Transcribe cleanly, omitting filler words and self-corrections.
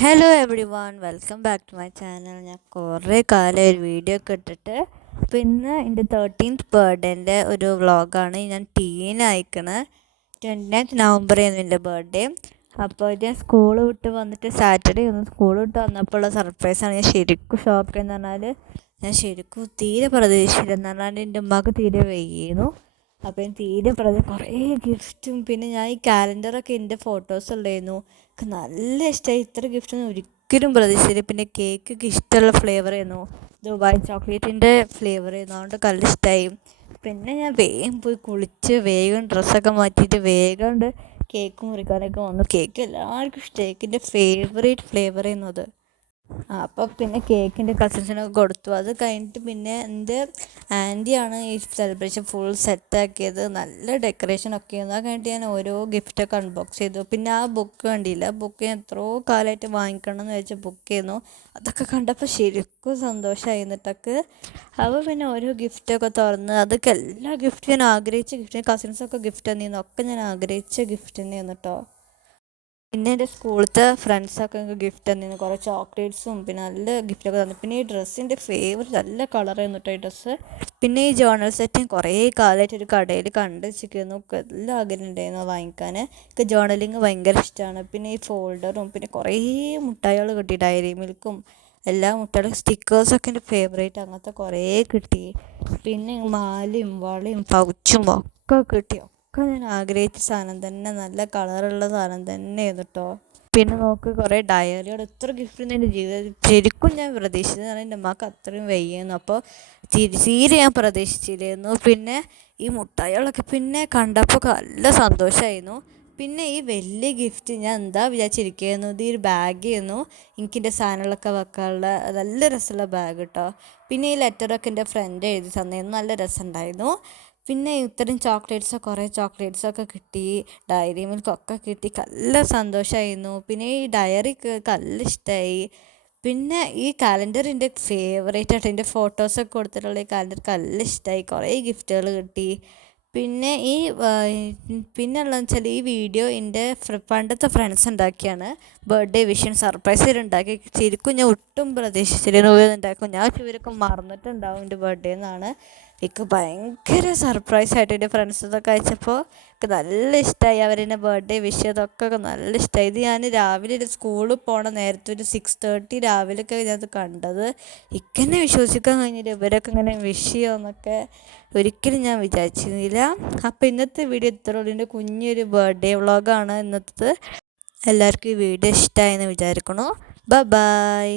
Hello everyone, welcome back to my channel. ഞാൻ കുറേ കാലം ഒരു വീഡിയോ ഒക്കെ ഇട്ടിട്ട്. പിന്നെ എൻ്റെ 13th ബർത്ത്ഡേൻ്റെ ഒരു വ്ളോഗാണ് ഞാൻ അയക്കണത്. 29th നവംബർ ആയിരുന്നു എൻ്റെ ബർത്ത്ഡേ. അപ്പോൾ ഞാൻ സ്കൂൾ വിട്ട് വന്നിട്ട് സാറ്റർഡേ ഒന്ന് സ്കൂൾ വിട്ട് വന്നപ്പോഴുള്ള സർപ്രൈസാണ്. ഞാൻ ശരിക്കും ഷോക്ക് എന്ന് പറഞ്ഞാൽ ഞാൻ ശരിക്കും തീരെ പ്രതീക്ഷിച്ചില്ലെന്ന് പറഞ്ഞാൽ എൻ്റെ ഉമ്മക്ക് തീരെ വയ്യായിരുന്നു. അപ്പോൾ ഞാൻ തീരെ കുറേ ഗിഫ്റ്റും പിന്നെ ഞാൻ ഈ കാലണ്ടറൊക്കെ എൻ്റെ ഫോട്ടോസ് ഉണ്ടായിരുന്നു. എനിക്ക് നല്ല ഇഷ്ടമായി. ഇത്ര ഗിഫ്റ്റൊന്നും ഒരിക്കലും പ്രതീക്ഷിച്ചില്ല. പിന്നെ കേക്കൊക്കെ ഇഷ്ടമുള്ള ഫ്ലേവർ ആയിരുന്നു, ദുബായ് ചോക്ലേറ്റിൻ്റെ ഫ്ലേവർ ആയിരുന്നു. അതുകൊണ്ട് നല്ല ഇഷ്ടമായി. പിന്നെ ഞാൻ വേഗം പോയി കുളിച്ച് വേഗം ഡ്രസ്സൊക്കെ മാറ്റിയിട്ട് വേഗം കേക്ക് മുറിക്കാനൊക്കെ വന്നു. കേക്ക് എല്ലാവർക്കും ഇഷ്ടമായി. കേക്കിൻ്റെ ഫേവറേറ്റ് ഫ്ലേവർ ആയിരുന്നു അത്. അപ്പോൾ പിന്നെ കേക്കിൻ്റെ കസിൻസിനൊക്കെ കൊടുത്തു. അത് കഴിഞ്ഞിട്ട് പിന്നെ എൻ്റെ ആൻറ്റിയാണ് ഈ സെലിബ്രേഷൻ ഫുൾ സെറ്റാക്കിയത്. നല്ല ഡെക്കറേഷനൊക്കെ ആയിരുന്നു. അത് കഴിഞ്ഞിട്ട് ഞാൻ ഓരോ ഗിഫ്റ്റൊക്കെ അൺബോക്സ് ചെയ്തു. പിന്നെ ആ ബുക്ക് കണ്ടില്ല, ബുക്ക് ഞാൻ എത്രയോ കാലമായിട്ട് വാങ്ങിക്കണം എന്ന് വെച്ച ബുക്ക് ചെയ്യുന്നു. അതൊക്കെ കണ്ടപ്പോൾ ശരിക്കും സന്തോഷമായിരുന്നിട്ടൊക്കെ. അപ്പോൾ പിന്നെ ഓരോ ഗിഫ്റ്റൊക്കെ തുറന്ന് അതൊക്കെ എല്ലാ ഗിഫ്റ്റും ഞാൻ ആഗ്രഹിച്ച ഗിഫ്റ്റ്, കസിൻസൊക്കെ ഗിഫ്റ്റ് തന്നെയായിരുന്നു. ഒക്കെ ഞാൻ ആഗ്രഹിച്ച ഗിഫ്റ്റ് തന്നെയായിരുന്നു കേട്ടോ. പിന്നെ എൻ്റെ സ്കൂളത്തെ ഫ്രണ്ട്സൊക്കെ എനിക്ക് ഗിഫ്റ്റ് തന്നിരുന്നു. കുറേ ചോക്ലേറ്റ്സും പിന്നെ നല്ല ഗിഫ്റ്റൊക്കെ തന്നു. പിന്നെ ഈ ഡ്രസ്സിൻ്റെ ഫേവറേറ്റ് നല്ല കളറായിരുന്നു കേട്ടോ ഈ ഡ്രസ്സ്. പിന്നെ ഈ ജേർണൽ സെറ്റും കുറേ കാലമായിട്ട് ഒരു കടയിൽ കണ്ട് വെച്ചിരിക്കുന്നു. എല്ലാം ആഗ്രഹം ഉണ്ടായിരുന്നു വാങ്ങിക്കാൻ. എനിക്ക് ജേർണലിങ് ഭയങ്കര ഇഷ്ടമാണ്. പിന്നെ ഈ ഫോൾഡറും പിന്നെ കുറേ മുട്ടായികൾ കിട്ടി, ഡയറി മിൽക്കും എല്ലാ മുട്ടായികളും, സ്റ്റിക്കേഴ്സൊക്കെ എൻ്റെ ഫേവറേറ്റ്. അങ്ങനത്തെ കുറേ കിട്ടി. പിന്നെ മാലയും വളയും പൗച്ചും ഒക്കെ കിട്ടി. ഒക്കെ ഞാൻ ആഗ്രഹിച്ച സാധനം തന്നെ, നല്ല കളറുള്ള സാധനം തന്നെയായിരുന്നു കേട്ടോ. പിന്നെ നോക്ക് കുറേ ഡയറിയോട് എത്ര ഗിഫ്റ്റ് എൻ്റെ ജീവിതത്തിൽ ശരിക്കും ഞാൻ പ്രതീക്ഷിച്ചത്. എൻ്റെ അമ്മക്ക് അത്രയും വയ്യായിരുന്നു. അപ്പോൾ തീരെ ഞാൻ പ്രതീക്ഷിച്ചില്ലായിരുന്നു. പിന്നെ ഈ മുട്ടായികളൊക്കെ പിന്നെ കണ്ടപ്പോൾ നല്ല സന്തോഷമായിരുന്നു. പിന്നെ ഈ വലിയ ഗിഫ്റ്റ് ഞാൻ എന്താ വിചാരിച്ചിരിക്കുകയായിരുന്നു, ഇത് ഈ ഒരു ബാഗ് ആയിരുന്നു. എനിക്കെൻ്റെ സാധനങ്ങളൊക്കെ വെക്കാനുള്ള നല്ല രസമുള്ള ബാഗ് കേട്ടോ. പിന്നെ ഈ ലെറ്ററൊക്കെ എൻ്റെ ഫ്രണ്ട് എഴുതി തന്നിരുന്നു, നല്ല രസമുണ്ടായിരുന്നു. പിന്നെ ഇത്രയും കുറേ ചോക്ലേറ്റ്സൊക്കെ കിട്ടി, ഡയറി മിൽക്കൊക്കെ കിട്ടി. നല്ല സന്തോഷമായിരുന്നു. പിന്നെ ഈ ഡയറിക്ക് നല്ല ഇഷ്ടമായി. പിന്നെ ഈ കാലണ്ടർ എൻ്റെ ഫേവറേറ്റ് ആയിട്ട് എൻ്റെ ഫോട്ടോസൊക്കെ കൊടുത്തിട്ടുള്ള ഈ കാലണ്ടർ നല്ല ഇഷ്ടമായി. കുറേ ഗിഫ്റ്റുകൾ കിട്ടി. പിന്നെ പിന്നെ ഉള്ളതെന്ന് വെച്ചാൽ ഈ വീഡിയോ എൻ്റെ പണ്ടത്തെ ഫ്രണ്ട്സ് ഉണ്ടാക്കിയാണ്. ബർത്ത്ഡേ വിഷൻ സർപ്രൈസ് ഉണ്ടാക്കി. ശരിക്കും ഞാൻ ഒട്ടും പ്രതീക്ഷിച്ചിരുന്നു ഉണ്ടാക്കും. ഞാൻ ഇവരൊക്കെ മറന്നിട്ടുണ്ടാവും എൻ്റെ ബർത്ത്ഡേ എന്നാണ്. എനിക്ക് ഭയങ്കര സർപ്രൈസായിട്ട് എൻ്റെ ഫ്രണ്ട്സൊക്കെ അയച്ചപ്പോൾ എനിക്ക് നല്ല ഇഷ്ടമായി. അവരെന്നെ ബർത്ത്ഡേ വിഷ് ചെയ്തൊക്കെ നല്ല ഇഷ്ടമായി. ഇത് ഞാൻ രാവിലെ ഒരു സ്കൂളിൽ പോകണ നേരത്തെ ഒരു 6:30 രാവിലെയൊക്കെ ഞാനത് കണ്ടത്. ഇക്കന്നെ വിശ്വസിക്കാൻ കഴിഞ്ഞില്ല, ഇവരൊക്കെ ഇങ്ങനെ വിഷ് ചെയ്യുമെന്നൊക്കെ ഒരിക്കലും ഞാൻ വിചാരിച്ചിരുന്നില്ല. അപ്പോൾ ഇന്നത്തെ വീഡിയോ ഇത്രയുള്ളൂ. എൻ്റെ കുഞ്ഞൊരു ബർത്ത്ഡേ വ്ളോഗാണ് ഇന്നത്തെ. എല്ലാവർക്കും ഈ വീഡിയോ ഇഷ്ടമായെന്ന് വിചാരിക്കണു. ബൈ.